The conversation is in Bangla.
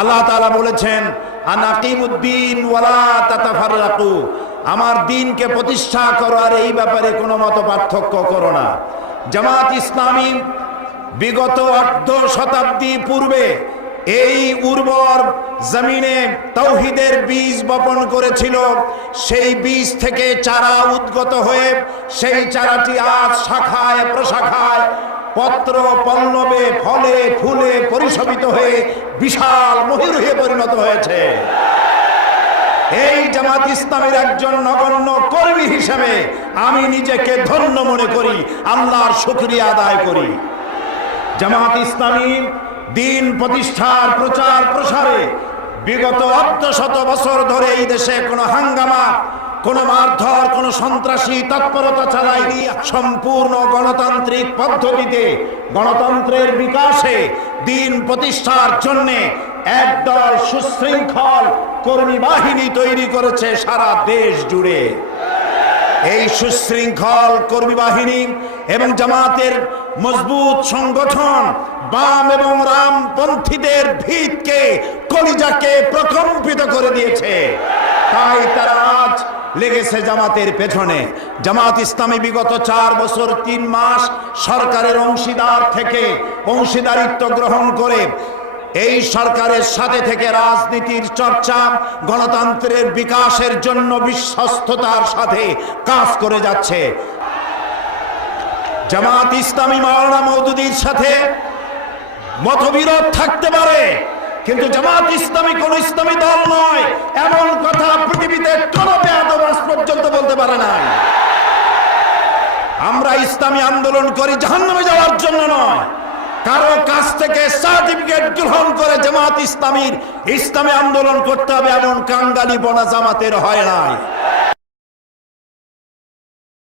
আল্লাহ তাআলা বলেছেন আনাকিমুদ্দিন ওয়ালা তাতাফাররাকু, আমার দ্বীনকে প্রতিষ্ঠা করো আর এই ব্যাপারে কোনো মত পার্থক্য করো না। জামাত ইসলামী বিগত অর্ধ শতাব্দী পূর্বে এই উর্বর জমিনে তাওহীদের বীজ বপন করেছিল। সেই বীজ থেকে চারা উদ্গত হয়ে সেই চারাটি আজ শাখায় প্রশাখায় পত্র পল্লবে ফলে ফুলে পরিশোভিত হয়ে বিশাল মহিরুহে পরিণত হয়েছে। এই জামাত ইসলামের একজন নগণ্য কর্মী হিসেবে আমি নিজেকে ধন্য মনে করি, আল্লাহর শুকরিয়া আদায় করি। জামাত ইসলামী দ্বীন প্রতিষ্ঠার প্রচার প্রসারে বিগত অর্ধশত বছর ধরে এই দেশে কোনো হাঙ্গামা, কোনো মারধর, কোনো সন্ত্রাসী তৎপরতা চালায়নি। সম্পূর্ণ গণতান্ত্রিক পদ্ধতিতে গণতন্ত্রের বিকাশে দ্বীন প্রতিষ্ঠার জন্য একদল সুশৃঙ্খল কর্মী বাহিনী তৈরি করেছে সারা দেশ জুড়ে। এই সুশৃঙ্খল কর্মী বাহিনী এবং জামাতের মজবুত সংগঠন বাম এবং রামপন্থীদের ভিতকে, কলিজাকে প্রকম্পিত করে দিয়েছে। তাই তারা আজ লেগেছে জামাতের পেছনে। জামাত ইসলামী বিগত 4 বছর 3 মাস সরকারের অংশীদার থেকে অংশীদারিত্ব গ্রহণ করে এই সরকারের সাথে থেকে রাজনীতির চর্চা, গণতন্ত্রের বিকাশের জন্য বিশ্বস্ততার সাথে কাজ করে যাচ্ছে। জামাত ইসলামী মাওলানা মওদুদীর সাথে মতবিরোধ থাকতে পারে, কিন্তু জামাত ইসলামী কোন ইসলামী দল নয়, এমন কথা পৃথিবীতে কোন বেয়াদব আজ পর্যন্ত বলতে পারে না। আমরা ইসলামী আন্দোলন করি জাহান্নামে যাওয়ার জন্য নয়, কারো কাছ থেকে সার্টিফিকেট গ্রহণ করে জামাত ইসলামীর ইসলামী আন্দোলন করতে হবে এমন কাঙ্গালি বনা জামাতের হয় নাই।